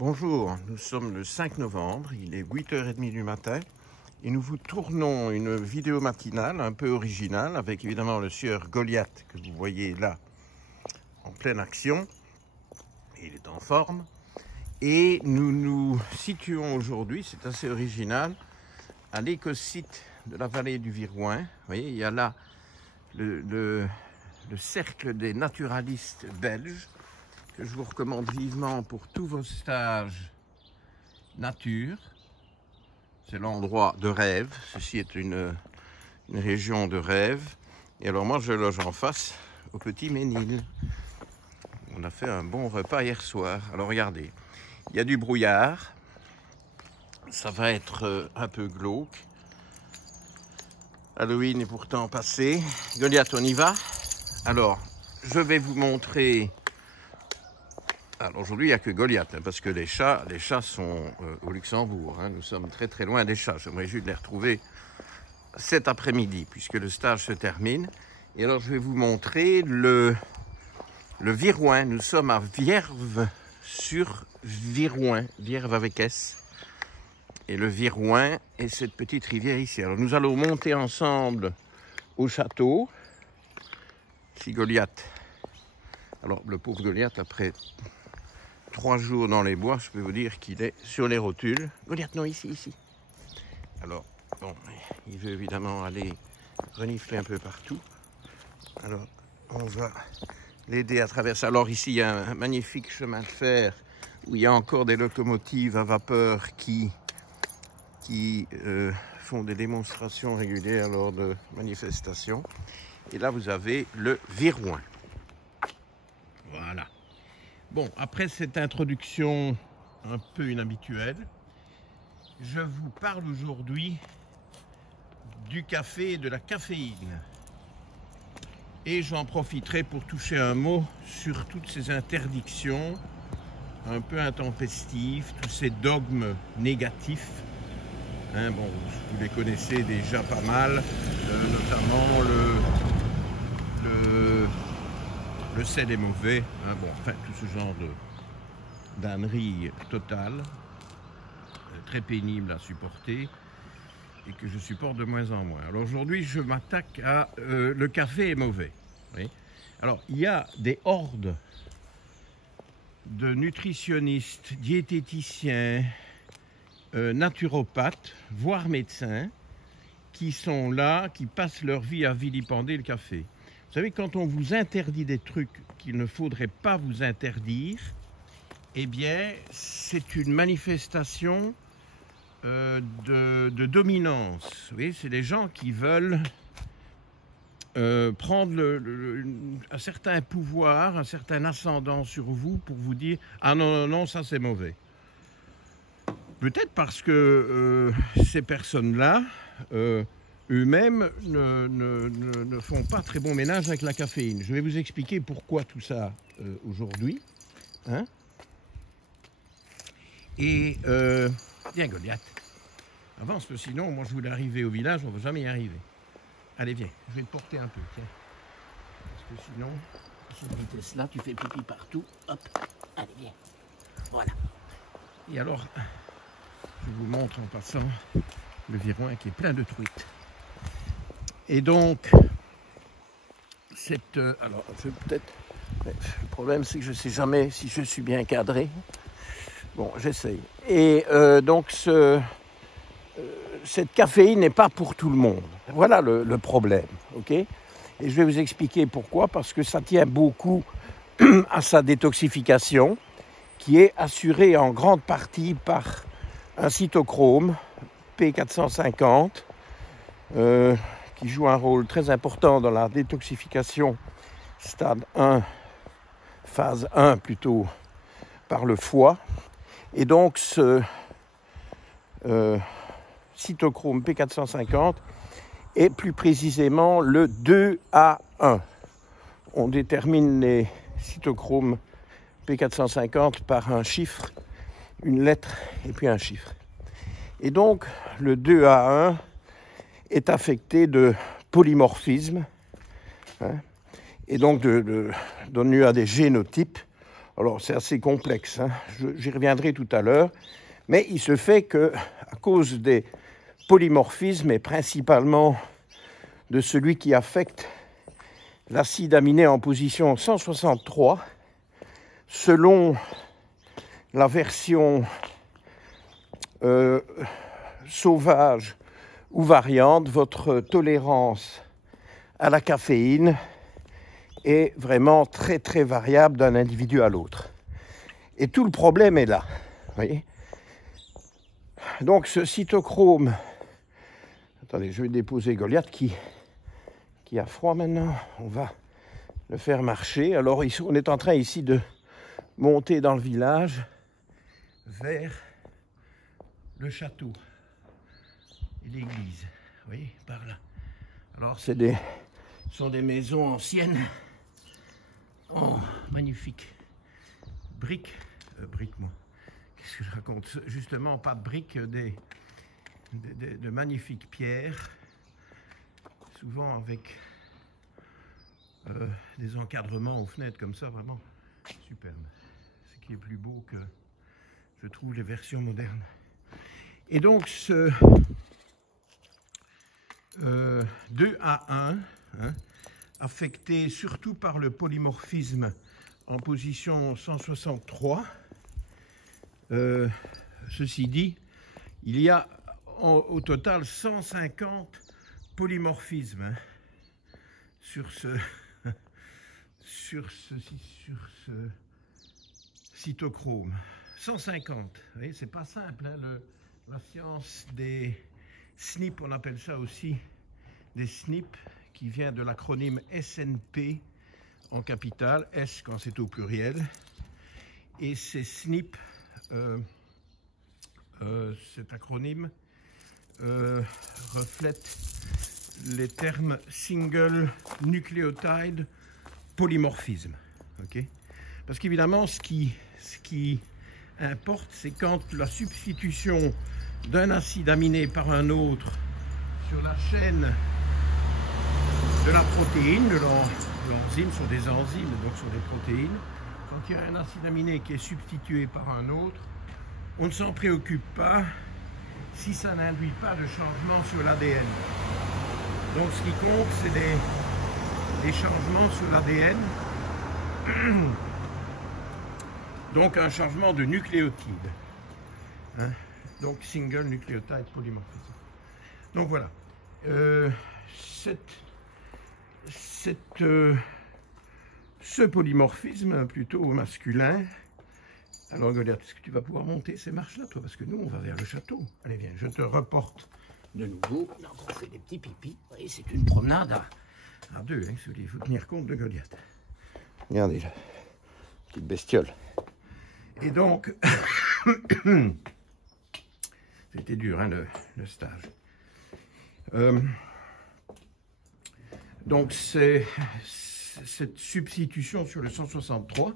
Bonjour, nous sommes le 5 novembre, il est 8h30 du matin et nous vous tournons une vidéo matinale un peu originale avec évidemment le sieur Goliath que vous voyez là en pleine action. Il est en forme et nous nous situons aujourd'hui, c'est assez original, à l'écosite de la vallée du Virouin. Vous voyez, il y a là le cercle des naturalistes belges que je vous recommande vivement pour tous vos stages nature. C'est l'endroit de rêve. Ceci est une région de rêve. Et alors moi je loge en face au Petit Ménil. On a fait un bon repas hier soir. Alors regardez, il y a du brouillard. Ça va être un peu glauque. Halloween est pourtant passé. Goliath, on y va? Alors, je vais vous montrer. Alors aujourd'hui, il n'y a que Goliath, parce que les chats sont au Luxembourg. Nous sommes très très loin des chats. J'aimerais juste les retrouver cet après-midi, puisque le stage se termine. Et alors, je vais vous montrer le Virouin. Nous sommes à Vierve-sur-Virouin, Vierve avec S. Et le Virouin est cette petite rivière ici. Alors, nous allons monter ensemble au château. Si Goliath. Alors, le pauvre Goliath, après 3 jours dans les bois, je peux vous dire qu'il est sur les rotules. Goliath, non, ici. Alors, bon, il veut évidemment aller renifler un peu partout. Alors, on va l'aider à traverser. Alors ici, il y a un magnifique chemin de fer où il y a encore des locomotives à vapeur qui font des démonstrations régulières lors de manifestations. Et là, vous avez le Virouin. Voilà. Bon, après cette introduction un peu inhabituelle, je vous parle aujourd'hui du café et de la caféine. Et j'en profiterai pour toucher un mot sur toutes ces interdictions un peu intempestives, tous ces dogmes négatifs. Bon, vous les connaissez déjà pas mal, notamment le sel est mauvais, bon, enfin tout ce genre d'ânerie totale, très pénible à supporter et que je supporte de moins en moins. Alors aujourd'hui, je m'attaque à le café est mauvais. Oui. Alors il y a des hordes de nutritionnistes, diététiciens, naturopathes, voire médecins, qui sont là, qui passent leur vie à vilipender le café. Vous savez, quand on vous interdit des trucs qu'il ne faudrait pas vous interdire, eh bien, c'est une manifestation de dominance. Vous voyez, c'est des gens qui veulent prendre un certain pouvoir, un certain ascendant sur vous pour vous dire « Ah non, ça c'est mauvais ». Peut-être parce que ces personnes-là, eux-mêmes, ne font pas très bon ménage avec la caféine. Je vais vous expliquer pourquoi tout ça aujourd'hui. Et, viens Goliath, avance, parce que sinon, moi je voulais arriver au village, on ne va jamais y arriver. Allez, viens, je vais te porter un peu, tiens. Parce que sinon, à cette vitesse-là, tu fais pipi partout. Hop, allez, viens. Voilà. Et alors, je vous montre en passant le Virouin qui est plein de truites. Et donc, alors, je vais peut-être... Le problème, c'est que je ne sais jamais si je suis bien cadré. Bon, j'essaye. Et donc, cette caféine n'est pas pour tout le monde. Voilà le problème, ok? Et je vais vous expliquer pourquoi. Parce que ça tient beaucoup à sa détoxification, qui est assurée en grande partie par un cytochrome P450, qui joue un rôle très important dans la détoxification stade 1, phase 1 plutôt, par le foie. Et donc ce cytochrome P450 est plus précisément le 2A1. On détermine les cytochromes P450 par un chiffre, une lettre et puis un chiffre. Et donc le 2A1 est affecté de polymorphisme, et donc donne lieu à des génotypes. Alors c'est assez complexe, hein. J'y reviendrai tout à l'heure, mais il se fait que, à cause des polymorphismes et principalement de celui qui affecte l'acide aminé en position 163, selon la version sauvage ou variante, votre tolérance à la caféine est vraiment très très variable d'un individu à l'autre. Et tout le problème est là. Vous voyez ? Donc ce cytochrome, attendez, je vais déposer Goliath qui a froid maintenant, on va le faire marcher. Alors on est en train ici de monter dans le village vers le château et l'église, vous voyez, par là. Alors ce sont des maisons anciennes, oh, magnifiques, briques, moi, qu'est-ce que je raconte? Justement, pas de briques, de magnifiques pierres, souvent avec des encadrements aux fenêtres comme ça, vraiment superbe. Ce qui est plus beau que, je trouve, les versions modernes. Et donc ce 2A1, hein, affecté surtout par le polymorphisme en position 163, ceci dit, il y a au total 150 polymorphismes, hein, sur ce cytochrome. 150, vous voyez, c'est pas simple, hein, la science des SNP, on appelle ça aussi des SNP, qui vient de l'acronyme SNP en capital, S quand c'est au pluriel, et ces SNP, cet acronyme reflète les termes single nucléotide polymorphisme, ok? Parce qu'évidemment, ce qui importe, c'est quand la substitution d'un acide aminé par un autre sur la chaîne de la protéine, de l'enzyme, sur des enzymes, donc sur des protéines, quand il y a un acide aminé qui est substitué par un autre, on ne s'en préoccupe pas si ça n'induit pas de changement sur l'ADN. Donc ce qui compte, c'est des changements sur l'ADN, donc un changement de nucléotide, hein? Donc single nucléotide polymorphisme. Donc voilà, ce polymorphisme plutôt masculin. Alors Goliath, est-ce que tu vas pouvoir monter ces marches-là, toi? Parce que nous, on va vers le château. Allez, viens, je te reporte de nouveau. Donc, on fait des petits pipis. Vous voyez, c'est une promenade à deux. Hein, il faut tenir compte de Goliath. Regardez là, petite bestiole. Et donc, c'était dur, hein, le stage. Donc, cette substitution sur le 163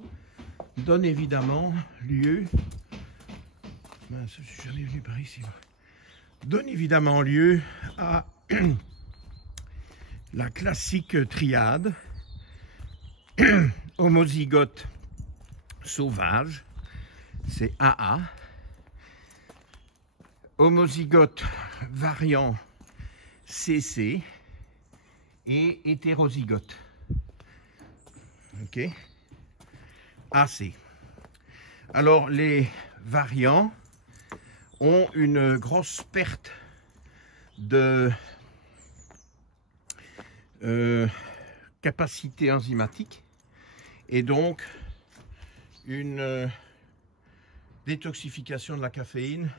donne évidemment lieu, mince, je suis jamais venu par ici, donne évidemment lieu à la classique triade homozygote sauvage, c'est AA, homozygote variant CC et hétérozygote, ok, AC. Alors les variants ont une grosse perte de capacité enzymatique et donc une détoxification de la caféine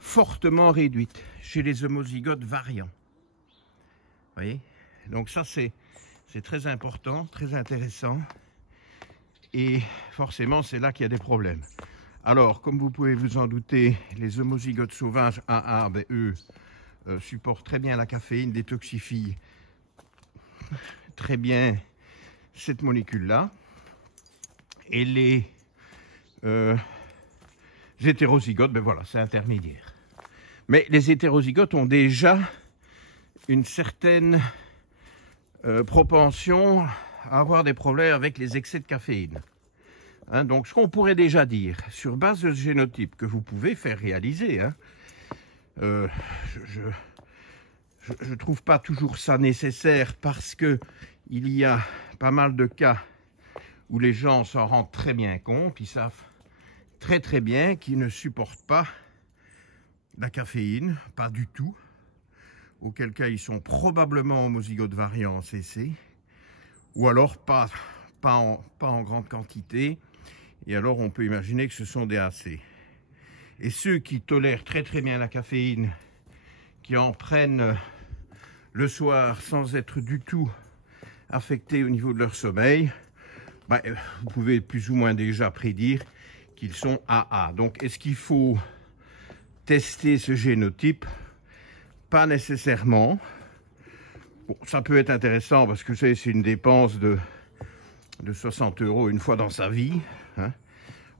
fortement réduite chez les homozygotes variants. Vous voyez? Donc ça c'est très important, très intéressant. Et forcément, c'est là qu'il y a des problèmes. Alors, comme vous pouvez vous en douter, les homozygotes sauvages AA, ben, eux, supportent très bien la caféine, détoxifient très bien cette molécule-là. Et les hétérozygotes, ben voilà, c'est intermédiaire. Mais les hétérozygotes ont déjà une certaine propension à avoir des problèmes avec les excès de caféine. Hein, donc, ce qu'on pourrait déjà dire, sur base de ce génotype que vous pouvez faire réaliser, hein, je ne trouve pas toujours ça nécessaire parce que il y a pas mal de cas où les gens s'en rendent très bien compte, ils savent très très bien qu'ils ne supportent pas la caféine, pas du tout, auquel cas ils sont probablement homozygotes variants CC, ou alors pas en grande quantité, et alors on peut imaginer que ce sont des AC. Et ceux qui tolèrent très très bien la caféine, qui en prennent le soir sans être du tout affectés au niveau de leur sommeil, ben, vous pouvez plus ou moins déjà prédire qu'ils sont AA. Donc est-ce qu'il faut tester ce génotype? Pas nécessairement. Bon, ça peut être intéressant parce que c'est une dépense de 60 € une fois dans sa vie. Hein.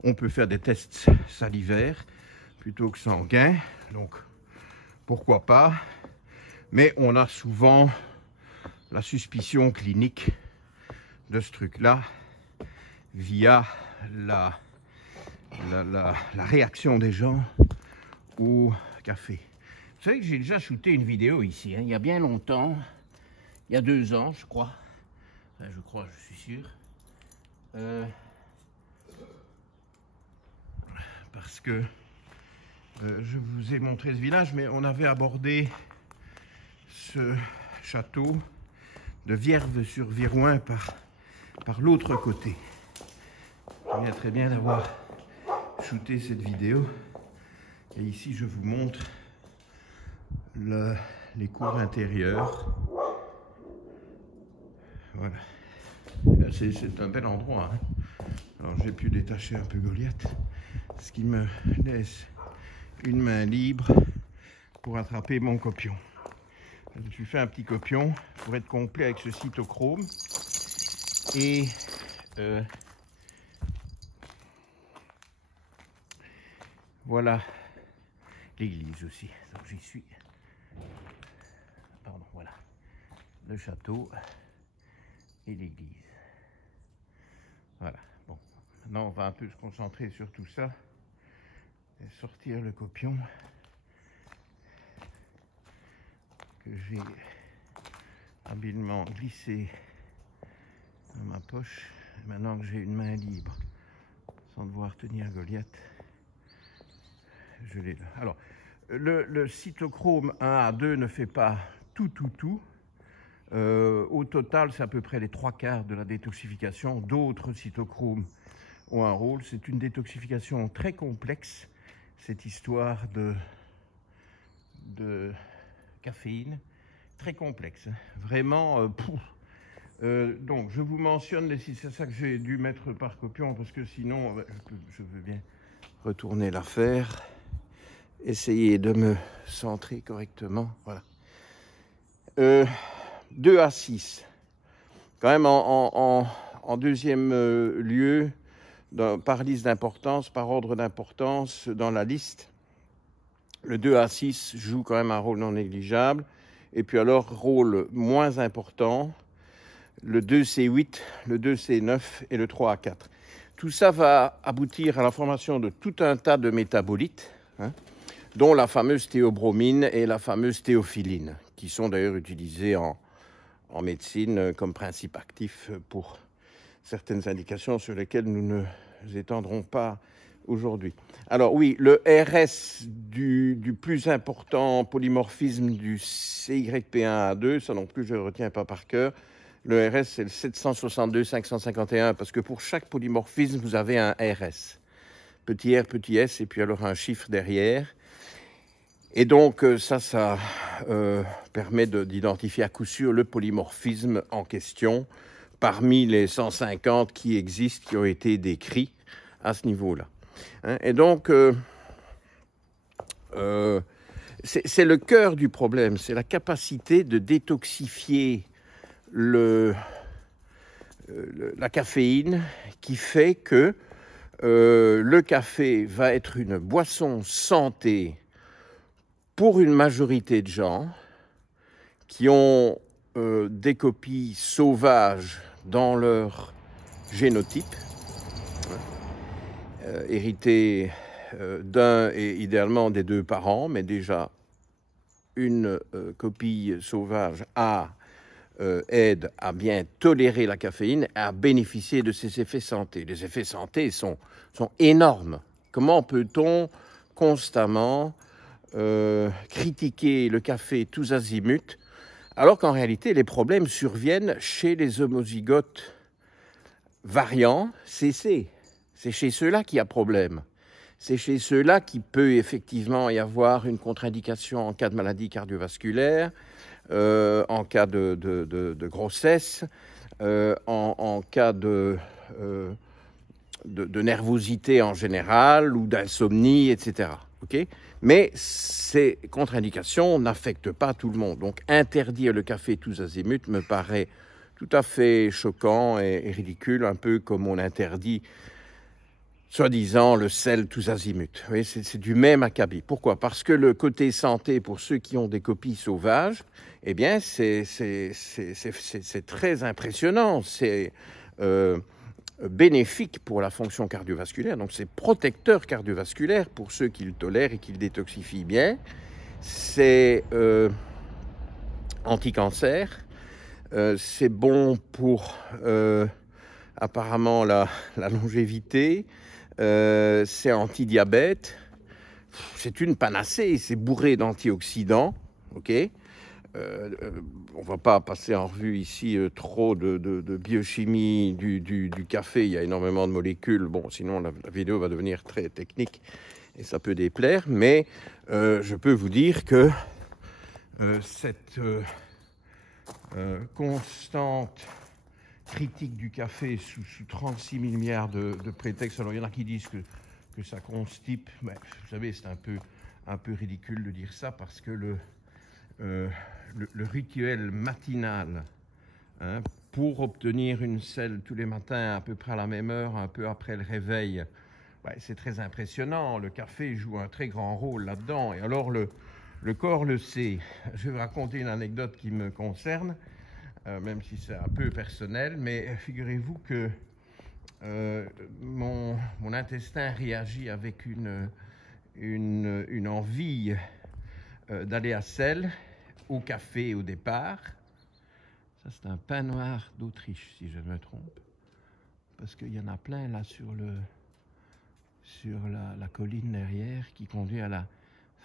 On peut faire des tests salivaires plutôt que sanguins, donc pourquoi pas. Mais on a souvent la suspicion clinique de ce truc-là via la réaction des gens au café. Vous savez que j'ai déjà shooté une vidéo ici, hein, il y a bien longtemps, il y a 2 ans, je crois. Enfin, je suis sûr. Parce que je vous ai montré ce village, mais on avait abordé ce château de Vierves-sur-Virouin par l'autre côté. Je viens très bien d'avoir shooté cette vidéo. Et ici, je vous montre les cours intérieurs. Voilà. C'est un bel endroit. Hein. Alors, j'ai pu détacher un peu Goliath, ce qui me laisse une main libre pour attraper mon copion. Je lui fais un petit copion pour être complet avec ce cytochrome. Et voilà l'église aussi. Donc j'y suis. Pardon, voilà. Le château et l'église. Voilà. Bon. Maintenant, on va un peu se concentrer sur tout ça. Et sortir le copion que j'ai habilement glissé dans ma poche. Et maintenant que j'ai une main libre, sans devoir tenir Goliath, je l'ai là. Alors, le cytochrome 1A2 ne fait pas tout. Au total, c'est à peu près les 3/4 de la détoxification. D'autres cytochromes ont un rôle. C'est une détoxification très complexe, cette histoire de caféine, très complexe. Hein. Vraiment, donc, je vous mentionne, c'est ça que j'ai dû mettre par copion, parce que sinon, je veux bien retourner l'affaire, essayer de me centrer correctement. Voilà. 2 à 6. Quand même, en deuxième lieu, par liste d'importance, par ordre d'importance dans la liste, le 2 à 6 joue quand même un rôle non négligeable. Et puis alors, rôle moins important, le 2C8, le 2C9 et le 3A4. Tout ça va aboutir à la formation de tout un tas de métabolites, hein, dont la fameuse théobromine et la fameuse théophiline, qui sont d'ailleurs utilisées en médecine comme principe actif pour certaines indications sur lesquelles nous ne nous étendrons pas aujourd'hui. Alors oui, le RS du plus important polymorphisme du CYP1A2, ça non plus je ne le retiens pas par cœur. Le RS, c'est le 762-551, parce que pour chaque polymorphisme, vous avez un RS. Petit r, petit s, et puis alors un chiffre derrière. Et donc, ça permet d'identifier à coup sûr le polymorphisme en question parmi les 150 qui existent, qui ont été décrits à ce niveau-là. Hein, et donc, c'est le cœur du problème, c'est la capacité de détoxifier la caféine qui fait que le café va être une boisson santé pour une majorité de gens qui ont des copies sauvages dans leur génotype. hérité d'un et idéalement des deux parents, mais déjà une copie sauvage aide à bien tolérer la caféine et à bénéficier de ses effets santé. Les effets santé sont énormes. Comment peut-on constamment critiquer le café tous azimuts, alors qu'en réalité, les problèmes surviennent chez les homozygotes variants CC. C'est chez ceux-là qu'il y a problème. C'est chez ceux-là qu'il peut effectivement y avoir une contre-indication en cas de maladie cardiovasculaire, en cas de grossesse, en cas de nervosité en général ou d'insomnie, etc. Okay, mais ces contre-indications n'affectent pas tout le monde. Donc interdire le café tous azimuts me paraît tout à fait choquant et ridicule, un peu comme on interdit soi-disant le sel tous azimuts. Oui, c'est du même acabit. Pourquoi? Parce que le côté santé pour ceux qui ont des copies sauvages, eh bien c'est très impressionnant. C'est bénéfique pour la fonction cardiovasculaire, donc c'est protecteur cardiovasculaire pour ceux qui le tolèrent et qui le détoxifient bien. C'est anti-cancer, c'est bon pour apparemment la longévité, c'est anti-diabète, c'est une panacée, c'est bourré d'antioxydants, ok. On ne va pas passer en revue ici trop de biochimie du café, il y a énormément de molécules, bon sinon la vidéo va devenir très technique et ça peut déplaire, mais je peux vous dire que cette constante critique du café sous 36 000 milliards de prétextes, alors il y en a qui disent que ça constipe, mais vous savez c'est un peu ridicule de dire ça parce que le rituel matinal pour obtenir une selle tous les matins à peu près à la même heure, un peu après le réveil, c'est très impressionnant. Le café joue un très grand rôle là-dedans. Et alors le corps le sait. Je vais vous raconter une anecdote qui me concerne, même si c'est un peu personnel, mais figurez-vous que mon intestin réagit avec une envie d'aller à selle au café au départ. Ça, c'est un pain noir d'Autriche, si je ne me trompe. Parce qu'il y en a plein là sur la colline derrière qui conduit à la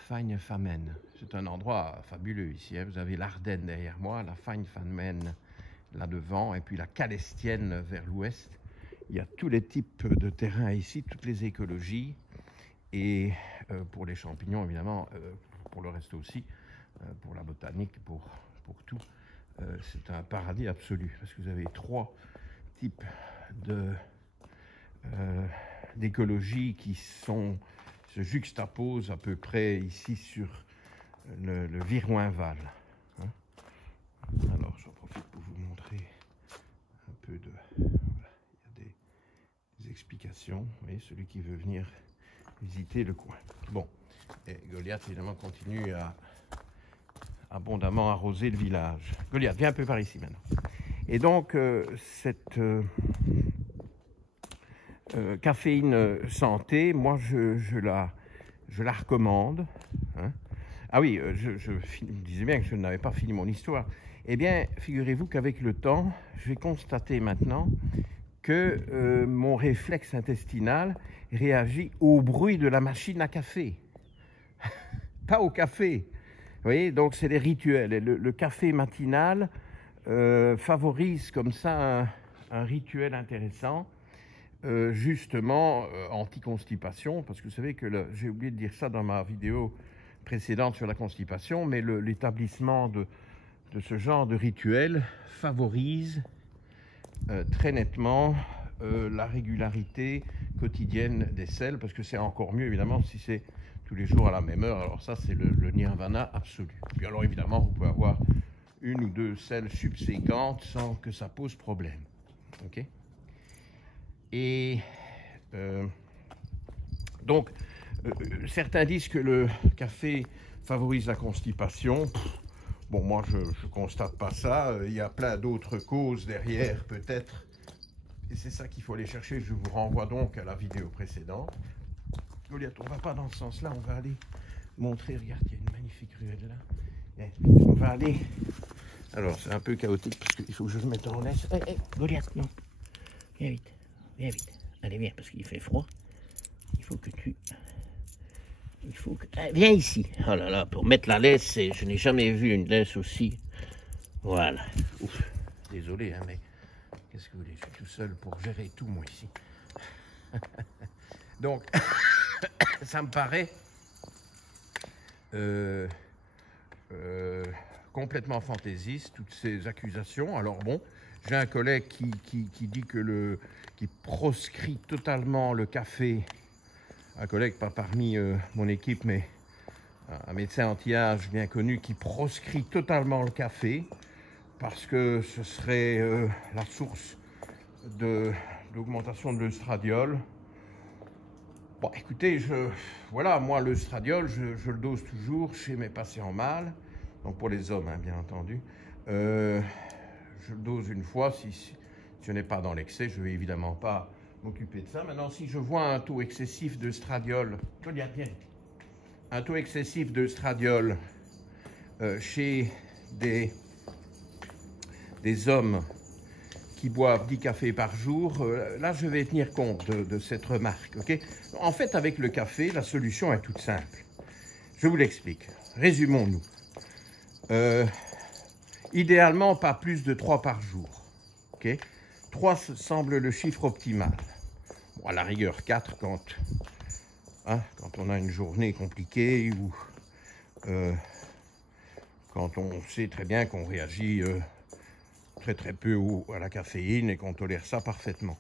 Feignfamen. C'est un endroit fabuleux ici. Vous avez l'Ardenne derrière moi, la Feignfamen là devant, et puis la Calestienne vers l'ouest. Il y a tous les types de terrains ici, toutes les écologies. Et pour les champignons, évidemment, pour le reste aussi, pour la botanique, pour tout. C'est un paradis absolu, parce que vous avez 3 types d'écologie qui se juxtaposent à peu près ici sur le Viroinval. Hein. Alors, j'en profite pour vous montrer un peu de... Voilà, il y a des explications. Vous voyez, celui qui veut venir visiter le coin. Bon, et Goliath, évidemment, continue à abondamment arroser le village. Goliath, viens un peu par ici maintenant. Et donc, cette caféine santé, moi, je la recommande. Hein. Ah oui, je disais bien que je n'avais pas fini mon histoire. Eh bien, figurez-vous qu'avec le temps, je vais constater maintenant que mon réflexe intestinal réagit au bruit de la machine à café. Pas au café. Vous voyez, donc c'est des rituels. Et le café matinal favorise comme ça un rituel intéressant, justement anti-constipation, parce que vous savez que j'ai oublié de dire ça dans ma vidéo précédente sur la constipation, mais l'établissement de ce genre de rituel favorise très nettement la régularité quotidienne des selles, parce que c'est encore mieux évidemment si c'est tous les jours à la même heure. Alors ça, c'est le nirvana absolu. Puis alors évidemment, vous pouvez avoir 1 ou 2 selles subséquentes sans que ça pose problème. Ok. Et donc, certains disent que le café favorise la constipation. Bon, moi, je ne constate pas ça. Il y a plein d'autres causes derrière, peut-être. Et c'est ça qu'il faut aller chercher. Je vous renvoie donc à la vidéo précédente. Goliath, on ne va pas dans ce sens-là, on va aller montrer, regarde, il y a une magnifique ruelle là. On va aller... Alors, c'est un peu chaotique parce qu'il faut que je me mette en laisse. Goliath, non. Viens vite, viens vite. Allez, viens, parce qu'il fait froid. Il faut que tu... viens ici. Oh là là, pour mettre la laisse, je n'ai jamais vu une laisse aussi. Voilà. Ouf. Désolé, hein, mais qu'est-ce que vous voulez, je suis tout seul pour gérer tout, moi, ici. Donc, ça me paraît complètement fantaisiste, toutes ces accusations. Alors bon, j'ai un collègue qui dit que qui proscrit totalement le café. Un collègue, pas parmi mon équipe, mais un médecin anti-âge bien connu, qui proscrit totalement le café parce que ce serait la source d'augmentation de l'œstradiol. Bon, écoutez, voilà, moi, l'œstradiol, je le dose toujours chez mes patients mâles, donc pour les hommes, hein, bien entendu. Je le dose une fois, si je n'ai pas dans l'excès, je ne vais évidemment pas m'occuper de ça. Maintenant, si je vois un taux excessif d'œstradiol, un taux excessif d'œstradiol chez des hommes qui boivent 10 cafés par jour, là, je vais tenir compte de cette remarque. Okay? En fait, avec le café, la solution est toute simple. Je vous l'explique. Résumons-nous. Idéalement, pas plus de 3 par jour. Okay? 3 semble le chiffre optimal. Bon, à la rigueur, 4 quand on a une journée compliquée ou quand on sait très bien qu'on réagit très peu à la caféine et qu'on tolère ça parfaitement.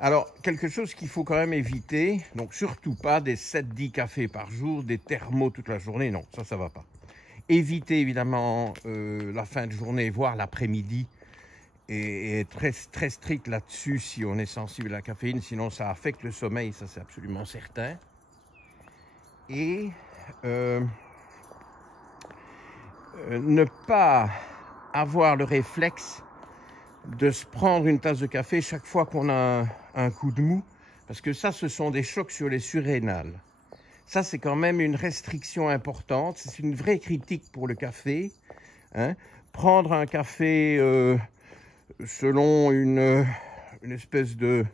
Alors, quelque chose qu'il faut quand même éviter, donc surtout pas des 7-10 cafés par jour, des thermos toute la journée, non, ça va pas. Éviter évidemment la fin de journée, voire l'après-midi, et être très strict là-dessus si on est sensible à la caféine, sinon ça affecte le sommeil, ça c'est absolument certain. Et ne pas avoir le réflexe de se prendre une tasse de café chaque fois qu'on a un coup de mou, parce que ça, ce sont des chocs sur les surrénales. Ça, c'est quand même une restriction importante, c'est une vraie critique pour le café. Hein. Prendre un café selon une espèce de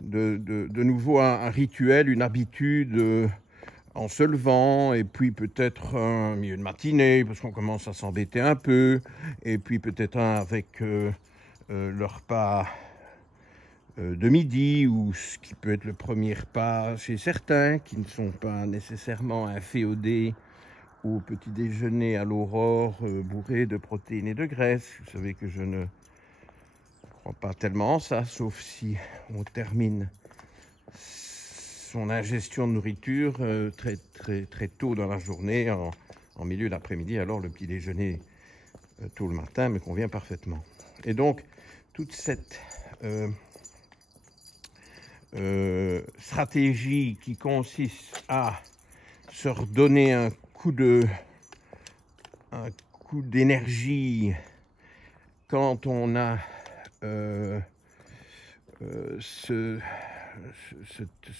nouveau un rituel, une habitude, en se levant, et puis peut-être un milieu de matinée, parce qu'on commence à s'embêter un peu, et puis peut-être un avec le repas de midi, ou ce qui peut être le premier repas chez certains, qui ne sont pas nécessairement inféodés au petit déjeuner à l'aurore, bourré de protéines et de graisses. Vous savez que je ne crois pas tellement en ça, sauf si on termine son ingestion de nourriture très tôt dans la journée, en milieu d'après-midi. Alors le petit déjeuner tôt le matin me convient parfaitement. Et donc, toute cette stratégie qui consiste à se redonner un coup d'énergie quand on a ce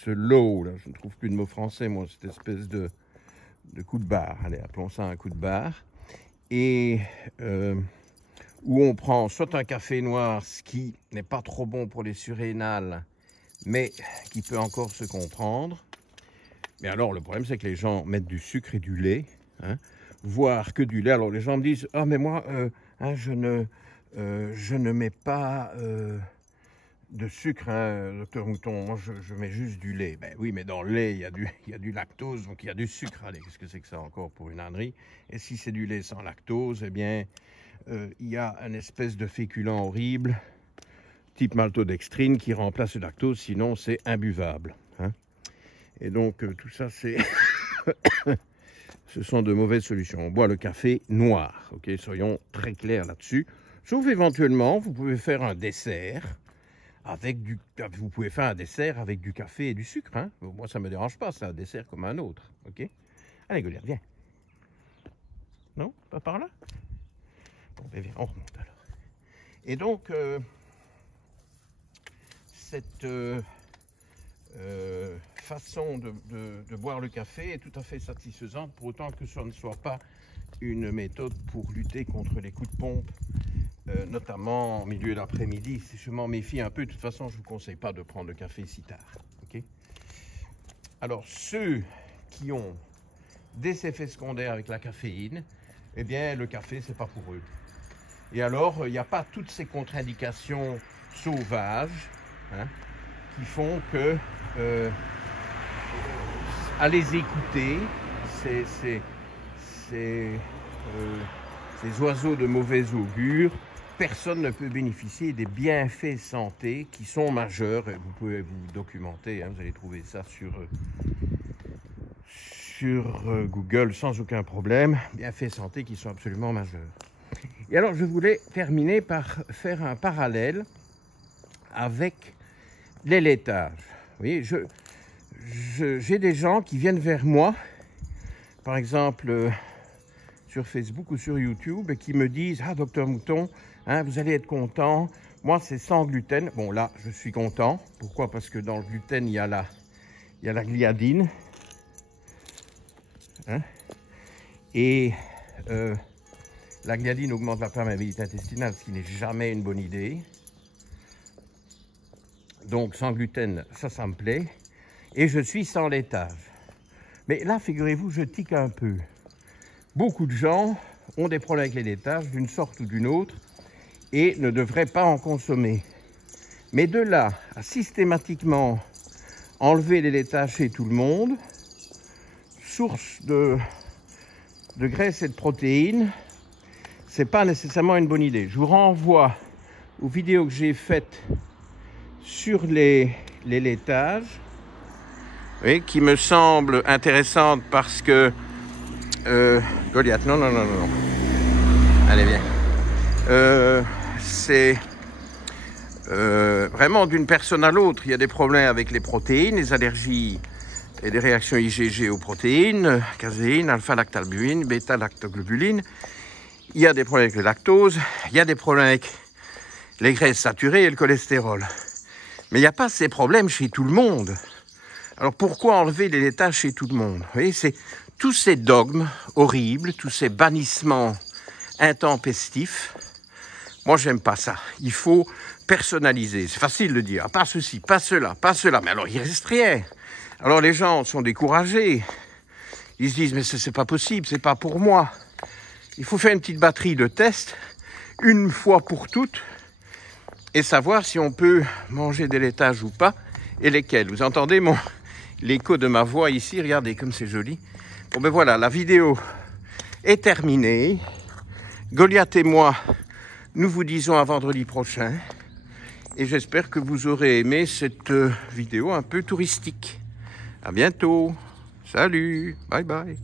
low, là, je ne trouve plus de mot français, moi, cette espèce de coup de barre, allez, appelons ça un coup de barre, et où on prend soit un café noir, ce qui n'est pas trop bon pour les surrénales, mais qui peut encore se comprendre. Mais alors, le problème, c'est que les gens mettent du sucre et du lait, hein, voire que du lait. Alors, les gens me disent, ah, mais moi, je ne mets pas de sucre, hein, docteur Mouton, moi, je mets juste du lait. Ben oui, mais dans le lait, il y a du lactose, donc il y a du sucre. Allez, qu'est-ce que c'est que ça encore pour une ânerie? Et si c'est du lait sans lactose, eh bien, il y a une espèce de féculent horrible, type maltodextrine, qui remplace le lactose, sinon c'est imbuvable. Hein. Et donc, tout ça, ce sont de mauvaises solutions. On boit le café noir, ok? Soyons très clairs là-dessus. Sauf éventuellement, vous pouvez faire un dessert avec du café et du sucre. Hein? Moi, ça ne me dérange pas, c'est un dessert comme un autre, ok? Allez, Goliath, viens. Non? Pas par là? Bon, ben viens, on remonte alors. Et donc, cette façon de boire le café est tout à fait satisfaisante, pour autant que ce ne soit pas une méthode pour lutter contre les coups de pompe, notamment en milieu d'après-midi. Je m'en méfie un peu. De toute façon, je ne vous conseille pas de prendre le café si tard. Okay? Alors, ceux qui ont des effets secondaires avec la caféine, eh bien, le café, c'est pas pour eux. Et alors, il n'y a pas toutes ces contre-indications sauvages, hein, qui font que, à les écouter, ces oiseaux de mauvais augure, personne ne peut bénéficier des bienfaits santé qui sont majeurs. Vous pouvez vous documenter, hein, vous allez trouver ça sur Google sans aucun problème. Bienfaits santé qui sont absolument majeurs. Et alors, je voulais terminer par faire un parallèle avec les laitages. Vous voyez, j'ai des gens qui viennent vers moi, par exemple sur Facebook ou sur YouTube, et qui me disent « Ah, docteur Mouton, hein, vous allez être content, moi c'est sans gluten. » Bon, là, je suis content. Pourquoi? Parce que dans le gluten, il y a la gliadine. Hein? Et la gliadine augmente la perméabilité intestinale, ce qui n'est jamais une bonne idée. Donc, sans gluten, ça me plaît. Et je suis sans laitage. Mais là, figurez-vous, je tique un peu. Beaucoup de gens ont des problèmes avec les laitages d'une sorte ou d'une autre et ne devraient pas en consommer. Mais de là à systématiquement enlever les laitages chez tout le monde, source de graisse et de protéines, c'est pas nécessairement une bonne idée. Je vous renvoie aux vidéos que j'ai faites sur les laitages, oui, qui me semblent intéressantes parce que Goliath, non. Allez, viens. C'est vraiment d'une personne à l'autre. Il y a des problèmes avec les protéines, les allergies et des réactions IgG aux protéines, caséine, alpha-lactalbuline, bêta-lactoglobuline. Il y a des problèmes avec le lactose. Il y a des problèmes avec les graisses saturées et le cholestérol. Mais il n'y a pas ces problèmes chez tout le monde. Alors pourquoi enlever les laitages chez tout le monde? Vous voyez, c'est tous ces dogmes horribles, tous ces bannissements intempestifs. Moi, j'aime pas ça. Il faut personnaliser. C'est facile de dire, ah, pas ceci, pas cela, pas cela. Mais alors, il reste rien. Alors, les gens sont découragés. Ils se disent, mais c'est pas possible, c'est pas pour moi. Il faut faire une petite batterie de tests, une fois pour toutes, et savoir si on peut manger des laitages ou pas, et lesquels. Vous entendez l'écho de ma voix ici? Regardez comme c'est joli. Bon ben voilà, la vidéo est terminée. Goliath et moi, nous vous disons à vendredi prochain. Et j'espère que vous aurez aimé cette vidéo un peu touristique. À bientôt. Salut. Bye bye.